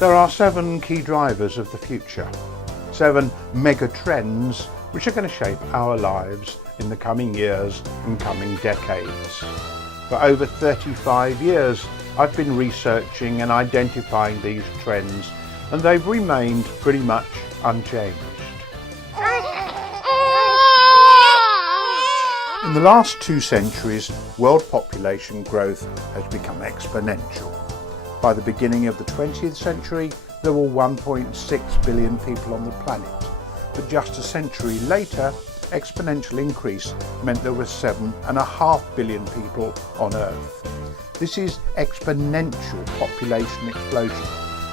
There are 7 key drivers of the future, 7 mega trends which are going to shape our lives in the coming years and coming decades. For over 35 years, I've been researching and identifying these trends, and they've remained pretty much unchanged. In the last 2 centuries, world population growth has become exponential. By the beginning of the 20th century, there were 1.6 billion people on the planet. But just a century later, exponential increase meant there were 7.5 billion people on Earth. This is exponential population explosion,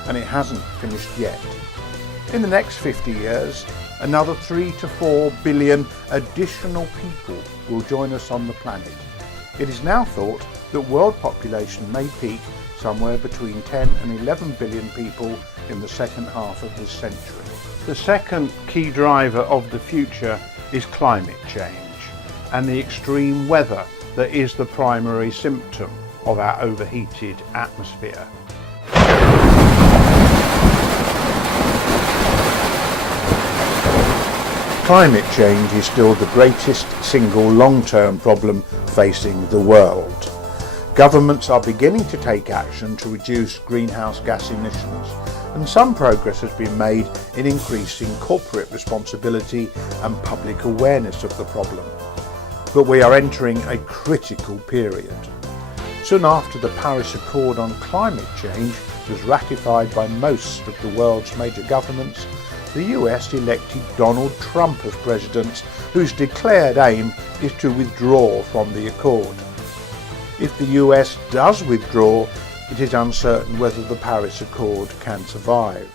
and it hasn't finished yet. In the next 50 years, another 3 to 4 billion additional people will join us on the planet. It is now thought that world population may peak somewhere between 10 and 11 billion people in the second half of this century. The second key driver of the future is climate change and the extreme weather that is the primary symptom of our overheated atmosphere. Climate change is still the greatest single long-term problem facing the world. Governments are beginning to take action to reduce greenhouse gas emissions, and some progress has been made in increasing corporate responsibility and public awareness of the problem. But we are entering a critical period. Soon after the Paris Accord on climate change was ratified by most of the world's major governments, the US elected Donald Trump as president, whose declared aim is to withdraw from the accord. If the US does withdraw, it is uncertain whether the Paris Accord can survive.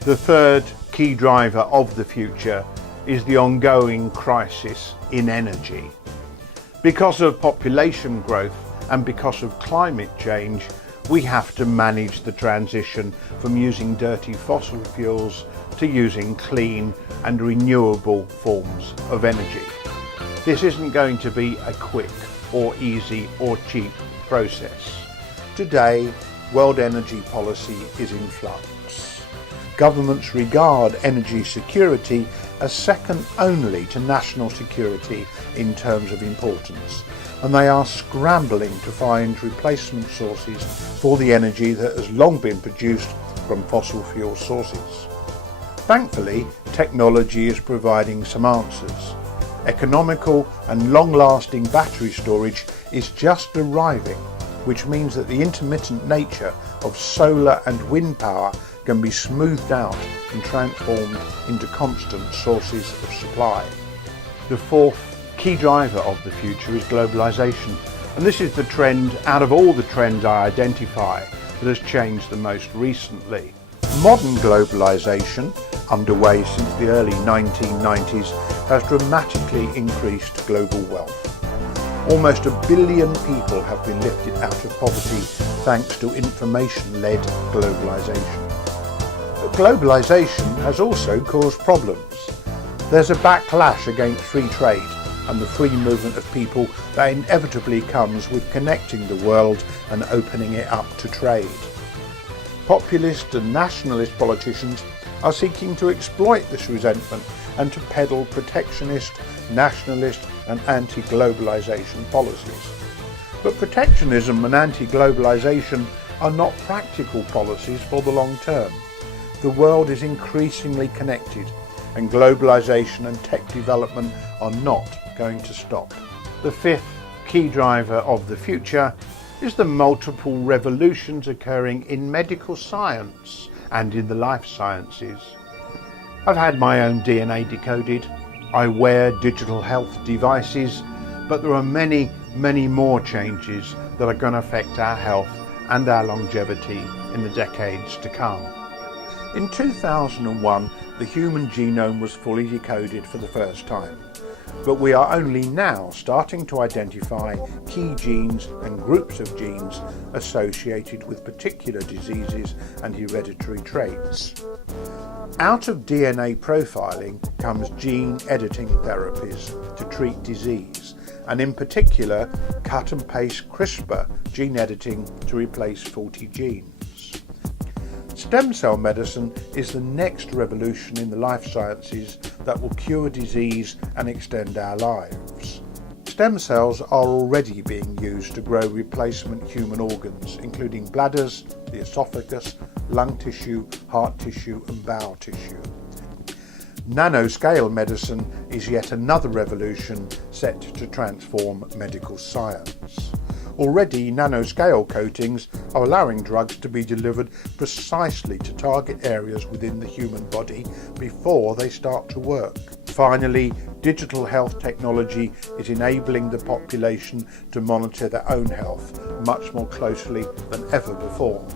The third key driver of the future is the ongoing crisis in energy. Because of population growth and because of climate change, we have to manage the transition from using dirty fossil fuels to using clean and renewable forms of energy. This isn't going to be a quick or easy or cheap process. Today, world energy policy is in flux. Governments regard energy security as second only to national security in terms of importance, and they are scrambling to find replacement sources for the energy that has long been produced from fossil fuel sources. Thankfully, technology is providing some answers. Economical and long-lasting battery storage is just arriving, which means that the intermittent nature of solar and wind power can be smoothed out and transformed into constant sources of supply. The fourth key driver of the future is globalization, and this is the trend out of all the trends I identify that has changed the most recently. Modern globalization, underway since the early 1990s, has dramatically increased global wealth. Almost 1 billion people have been lifted out of poverty thanks to information-led globalization. But globalization has also caused problems. There's a backlash against free trade and the free movement of people that inevitably comes with connecting the world and opening it up to trade. Populist and nationalist politicians are seeking to exploit this resentment and to peddle protectionist, nationalist and anti-globalization policies. But protectionism and anti-globalization are not practical policies for the long term. The world is increasingly connected, and globalization and tech development are not going to stop. The fifth key driver of the future is the multiple revolutions occurring in medical science and in the life sciences. I've had my own DNA decoded, I wear digital health devices, but there are many, many more changes that are going to affect our health and our longevity in the decades to come. In 2001, the human genome was fully decoded for the first time, but we are only now starting to identify key genes and groups of genes associated with particular diseases and hereditary traits. Out of DNA profiling comes gene editing therapies to treat disease, and in particular cut and paste CRISPR gene editing to replace faulty genes. Stem cell medicine is the next revolution in the life sciences that will cure disease and extend our lives. Stem cells are already being used to grow replacement human organs, including bladders, the esophagus, lung tissue, heart tissue and bowel tissue. Nanoscale medicine is yet another revolution set to transform medical science. Already, nanoscale coatings are allowing drugs to be delivered precisely to target areas within the human body before they start to work. Finally, digital health technology is enabling the population to monitor their own health much more closely than ever before.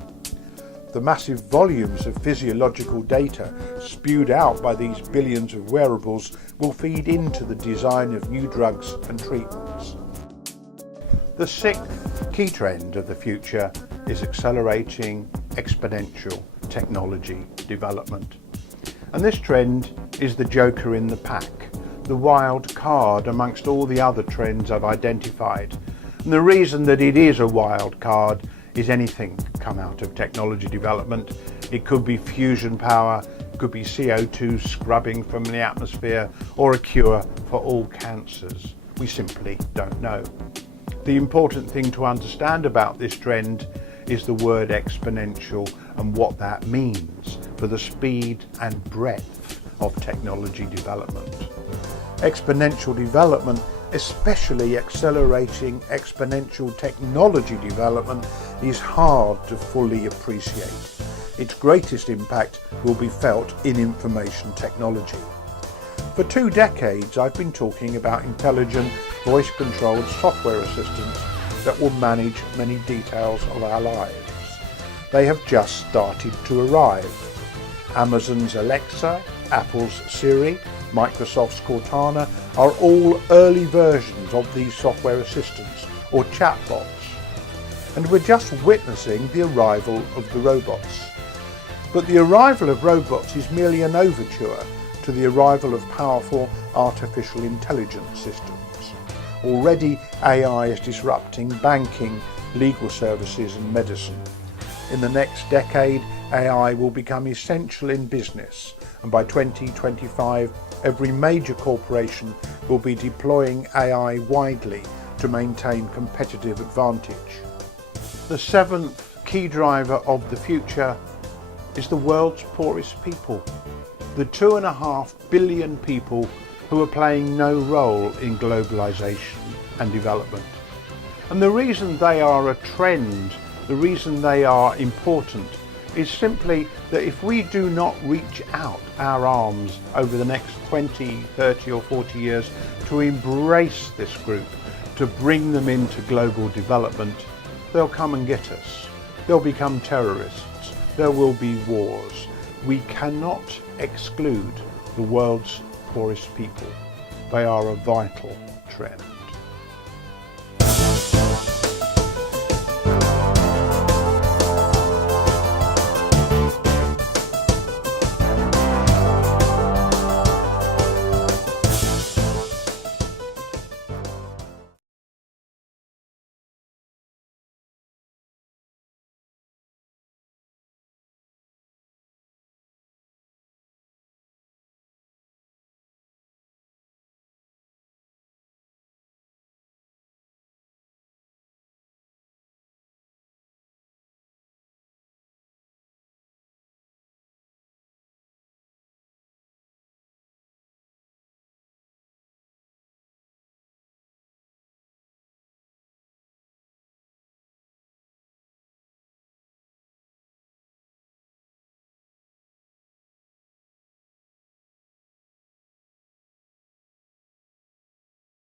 The massive volumes of physiological data spewed out by these billions of wearables will feed into the design of new drugs and treatments. The sixth key trend of the future is accelerating exponential technology development. And this trend is the joker in the pack, the wild card amongst all the other trends I've identified. And the reason that it is a wild card is anything can come out of technology development. It could be fusion power, it could be CO2 scrubbing from the atmosphere, or a cure for all cancers. We simply don't know. The important thing to understand about this trend is the word exponential and what that means for the speed and breadth of technology development. Exponential development, especially accelerating exponential technology development, is hard to fully appreciate. Its greatest impact will be felt in information technology. For 2 decades, I've been talking about intelligent, voice-controlled software assistants that will manage many details of our lives. They have just started to arrive. Amazon's Alexa, Apple's Siri, Microsoft's Cortana are all early versions of these software assistants or chatbots. And we're just witnessing the arrival of the robots. But the arrival of robots is merely an overture to the arrival of powerful artificial intelligence systems. Already AI is disrupting banking, legal services and medicine. In the next decade, AI will become essential in business, and by 2025, every major corporation will be deploying AI widely to maintain competitive advantage. The seventh key driver of the future is the world's poorest people. The 2.5 billion people who are playing no role in globalization and development. And the reason they are a trend, the reason they are important, is simply that if we do not reach out our arms over the next 20, 30 or 40 years to embrace this group, to bring them into global development, they'll come and get us. They'll become terrorists. There will be wars. We cannot exclude the world's poorest people. They are a vital trend.